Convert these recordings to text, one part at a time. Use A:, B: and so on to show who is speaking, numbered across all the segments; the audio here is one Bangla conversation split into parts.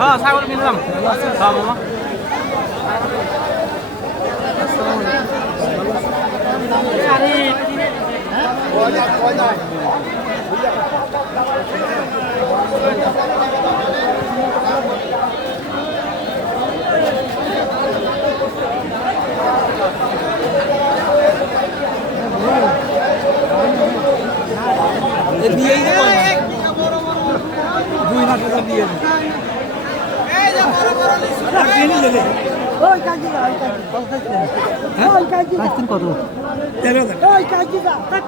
A: হ্যাঁ ছাগল কিনলাম। হ্যাঁ মামা।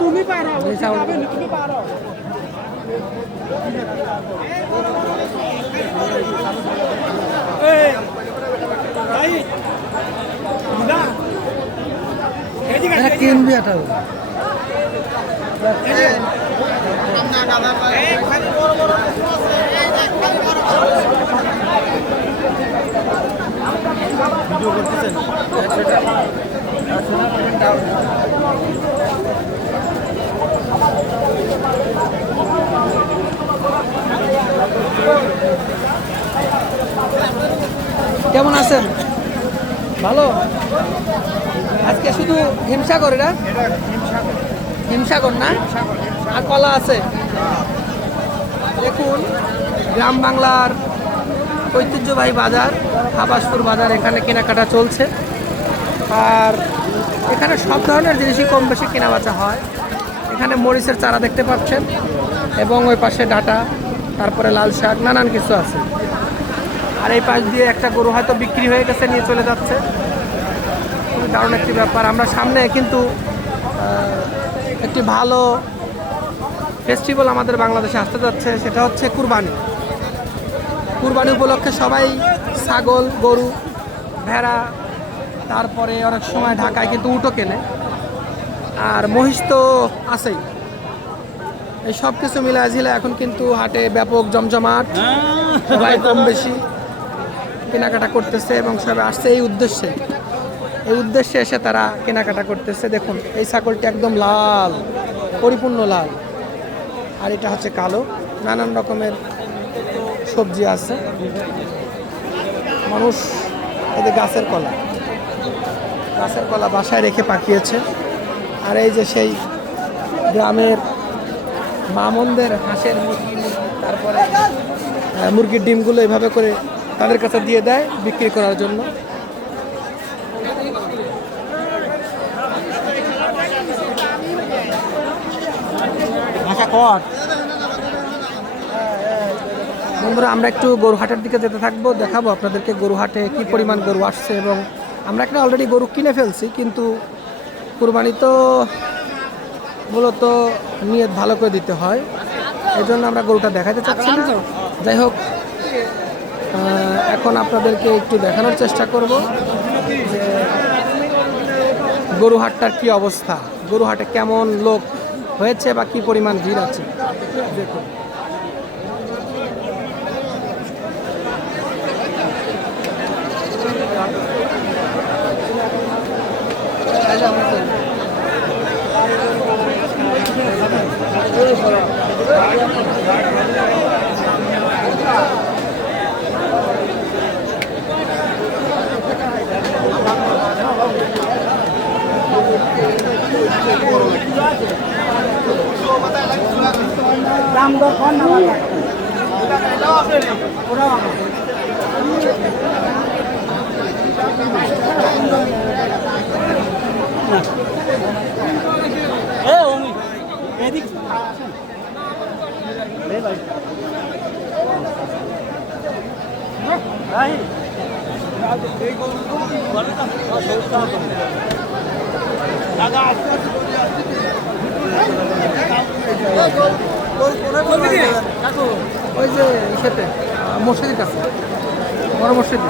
B: তুমি পারো তুমি পারো
C: কিনবি এটা কেমন আছেন? ভালো? আজকে শুধু হিমসাগর, এটা? হিমসাগর না? আর কলা আছে। দেখুন, গ্রাম বাংলার ঐতিহ্যবাহী বাজার, হাবাসপুর বাজার, এখানে কেনাকাটা চলছে। আর এখানে সব ধরনের জিনিসই কম বেশি কেনা বেচা হয়। এখানে মরিচের চারা দেখতে পাচ্ছেন এবং ওই পাশে ডাটা, তারপরে লাল শাক, নানান কিছু আছে। আর এই পাশ দিয়ে একটা গরু হয়তো বিক্রি হয়ে গেছে, নিয়ে চলে যাচ্ছে। দারুণ একটি ব্যাপার। আমরা সামনে কিন্তু একটি ভালো ফেস্টিভ্যাল আমাদের বাংলাদেশে আসতে যাচ্ছে, সেটা হচ্ছে কুরবানি। কুরবানি উপলক্ষে সবাই ছাগল, গরু, ভেড়া, তারপরে অনেক সময় ঢাকায় কিন্তু উটো কেনে। আর মহিষ তো আছেই। এই সব কিছু মিলায় ঝিলে এখন কিন্তু হাটে ব্যাপক জমজমাট, সবাই কম বেশি কেনাকাটা করতেছে এবং সবাই আসছে এই উদ্দেশ্যে। এই উদ্দেশ্যে এসে তারা কেনাকাটা করতেছে। দেখুন, এই ছাগলটি একদম লাল, পরিপূর্ণ লাল। আর এটা হচ্ছে কালো, নানান রকমের সবজি আছে। মানুষ এদের গাছের কলা। গাছের কলা বাসায় রেখে পাকিয়েছে। আর এই যে সেই গ্রামের মামনদের হাঁসের মুরগি, তারপরে মুরগির ডিমগুলো এভাবে করে তাদের কাছে দিয়ে দেয় বিক্রি করার জন্য।
A: কর।
C: বন্ধুরা আমরা একটু গরুহাটের দিকে যেতে থাকব দেখাবো আপনাদেরকে গরুহাটে কি পরিমাণ গরু আসছে এবং আমরা একটা অলরেডি গরু কিনে ফেলছি কিন্তু কুরবানি তো মূলত নিয়ত ভালো করে দিতে হয়। এই জন্য আমরা গরুটা দেখাতে চাচ্ছি না। যাই হোক এখন আপনাদেরকে একটু দেখানোর চেষ্টা করব যে গরুহাটটার কি অবস্থা গরুহাটে কেমন লোক হয়েছে বা কি পরিমাণ ভিড় আছে। দেখুন।
B: দাম দর কর না
A: এদিক।
C: ওই যে মসজিদের কাছে বড় মসজিদে।